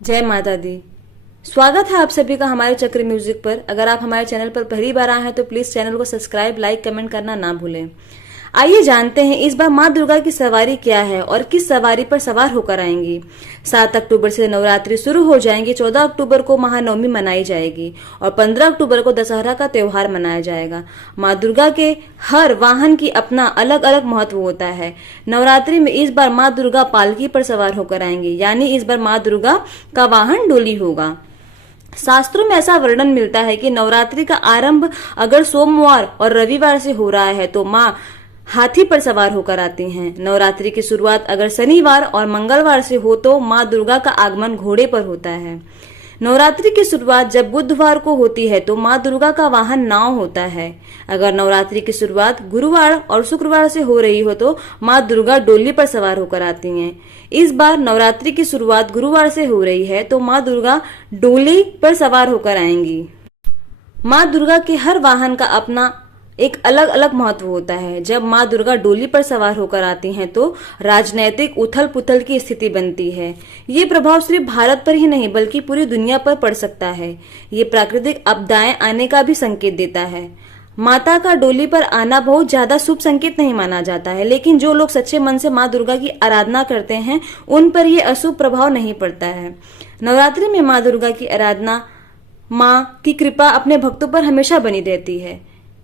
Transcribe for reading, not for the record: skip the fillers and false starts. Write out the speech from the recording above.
जय माता दी। स्वागत है आप सभी का हमारे चक्र म्यूजिक पर। अगर आप हमारे चैनल पर पहली बार आए हैं तो प्लीज चैनल को सब्सक्राइब, लाइक, कमेंट करना ना भूलें। आइए जानते हैं इस बार माँ दुर्गा की सवारी क्या है और किस सवारी पर सवार होकर आएंगी। 7 अक्टूबर से नवरात्रि शुरू हो जाएंगी। 14 अक्टूबर को महानवमी मनाई जाएगी और 15 अक्टूबर को दशहरा का त्योहार मनाया जाएगा। माँ दुर्गा के हर वाहन की अपना अलग अलग महत्व होता है। नवरात्रि में इस बार माँ दुर्गा पालकी पर सवार होकर आएंगी, यानी इस बार माँ दुर्गा का वाहन डोली होगा। शास्त्रों में ऐसा वर्णन मिलता है कि नवरात्रि का आरंभ अगर सोमवार और रविवार से हो रहा है तो माँ हाथी पर सवार होकर आती हैं। नवरात्रि की शुरुआत अगर शनिवार और मंगलवार से हो तो माँ दुर्गा का आगमन घोड़े पर होता है। नवरात्रि की शुरुआत जब बुधवार को होती है तो माँ दुर्गा का वाहन नाव होता है। अगर नवरात्रि की शुरुआत गुरुवार और शुक्रवार से हो रही हो तो माँ दुर्गा डोली पर सवार होकर आती हैं। इस बार नवरात्रि की शुरुआत गुरुवार से हो रही है तो माँ दुर्गा डोली पर सवार होकर आएंगी। माँ दुर्गा के हर वाहन का अपना एक अलग अलग महत्व होता है। जब माँ दुर्गा डोली पर सवार होकर आती हैं तो राजनैतिक उथल पुथल की स्थिति बनती है। ये प्रभाव सिर्फ भारत पर ही नहीं बल्कि पूरी दुनिया पर पड़ सकता है। ये प्राकृतिक आपदाएं आने का भी संकेत देता है। माता का डोली पर आना बहुत ज्यादा शुभ संकेत नहीं माना जाता है, लेकिन जो लोग सच्चे मन से माँ दुर्गा की आराधना करते हैं उन पर यह अशुभ प्रभाव नहीं पड़ता है। नवरात्रि में माँ दुर्गा की आराधना, माँ की कृपा अपने भक्तों पर हमेशा बनी रहती है।